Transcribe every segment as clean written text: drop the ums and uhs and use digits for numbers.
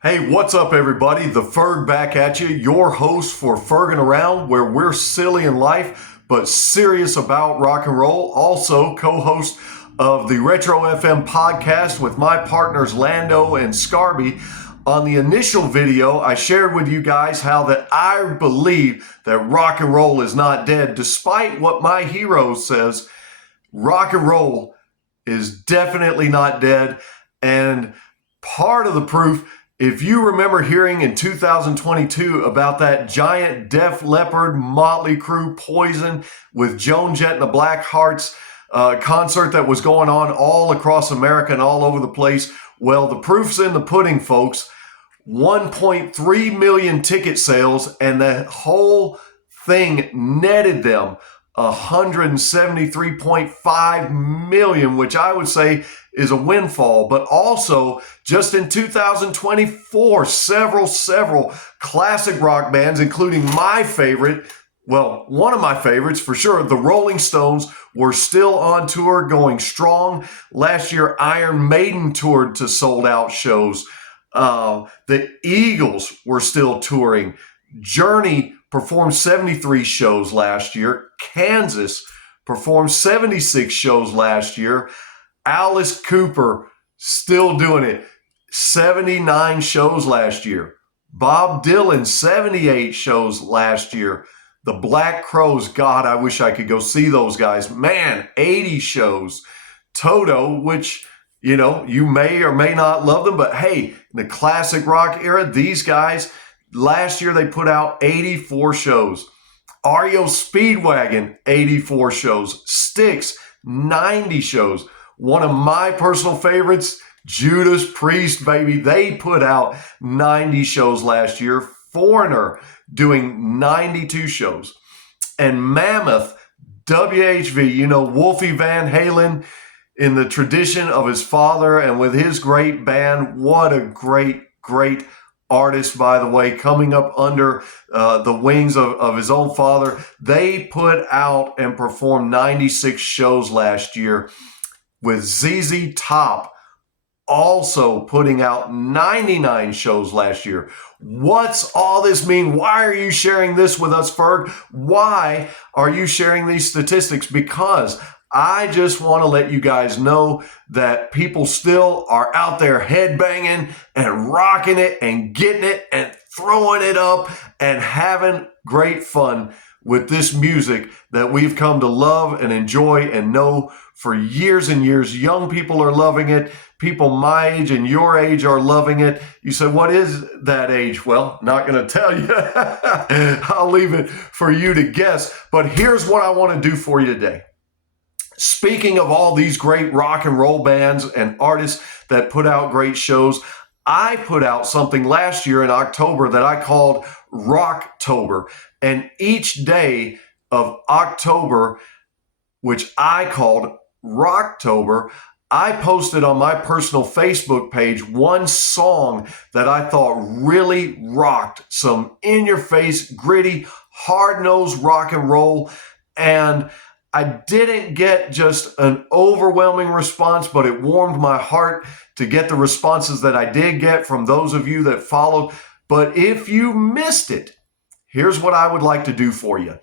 Hey, what's up, everybody? The Ferg back at you, your host for Fergin' Around, where we're silly in life but serious about rock and roll. Also, co-host of the Retro FM podcast with my partners Lando and Scarby. On the initial video, I shared with you guys how that I believe that rock and roll is not dead, despite what my hero says. Rock and roll is definitely not dead, and part of the proof, if you remember hearing in 2022 about that giant Def Leppard, Motley Crue, Poison with Joan Jett and the Blackhearts concert that was going on all across America and all over the place, well, the proof's in the pudding, folks. 1.3 million ticket sales, and the whole thing netted them 173.5 million, which I would say is a windfall. But also, just in 2024, several classic rock bands, including my favorite, well, one of my favorites for sure, the Rolling Stones, were still on tour, going strong. Last year, Iron Maiden toured to sold-out shows. The Eagles were still touring. Journey performed 73 shows last year. Kansas performed 76 shows last year. Alice Cooper still doing it. 79 shows last year. Bob Dylan, 78 shows last year. The Black Crowes, God, I wish I could go see those guys. Man, 80 shows. Toto, which, you know, you may or may not love them, but hey, in the classic rock era, these guys, last year they put out 84 shows. REO Speedwagon, 84 shows. Styx, 90 shows. One of my personal favorites, Judas Priest, baby. They put out 90 shows last year. Foreigner doing 92 shows. And Mammoth, WHV, you know, Wolfie Van Halen, in the tradition of his father and with his great band. What a great artist, by the way, coming up under the wings of his own father. They put out and performed 96 shows last year, with ZZ Top also putting out 99 shows last year. What's all this mean? Why are you sharing this with us, Ferg? Why are you sharing these statistics? Because I just want to let you guys know that people still are out there headbanging and rocking it and getting it and throwing it up and having great fun with this music that we've come to love and enjoy and know for years and years. Young people are loving it. People my age and your age are loving it. You say, what is that age? Well, not going to tell you. I'll leave it for you to guess. But here's what I want to do for you today. Speaking of all these great rock and roll bands and artists that put out great shows, I put out something last year in October that I called Rocktober. And each day of October, which I called Rocktober, I posted on my personal Facebook page one song that I thought really rocked, some in-your-face, gritty, hard-nosed rock and roll. And I didn't get just an overwhelming response, but it warmed my heart to get the responses that I did get from those of you that followed. But if you missed it, here's what I would like to do for you.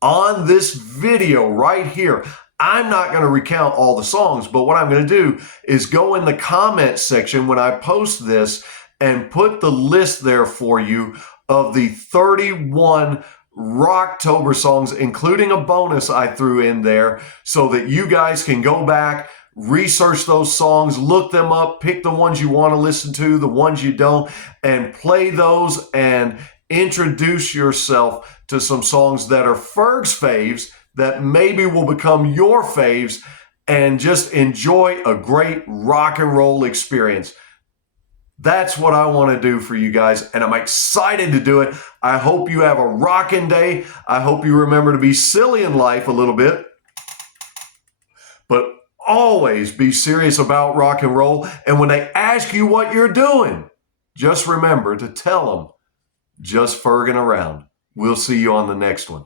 On this video right here, I'm not going to recount all the songs, but what I'm going to do is go in the comment section when I post this and put the list there for you of the 31 Rocktober songs, including a bonus I threw in there, so that you guys can go back, research those songs, look them up, pick the ones you want to listen to, the ones you don't, and play those and introduce yourself to some songs that are Ferg's faves that maybe will become your faves, and just enjoy a great rock and roll experience. That's what I want to do for you guys, and I'm excited to do it. I hope you have a rocking day. I hope you remember to be silly in life a little bit, but always be serious about rock and roll. And when they ask you what you're doing, just remember to tell them, just Fergin' around. We'll see you on the next one.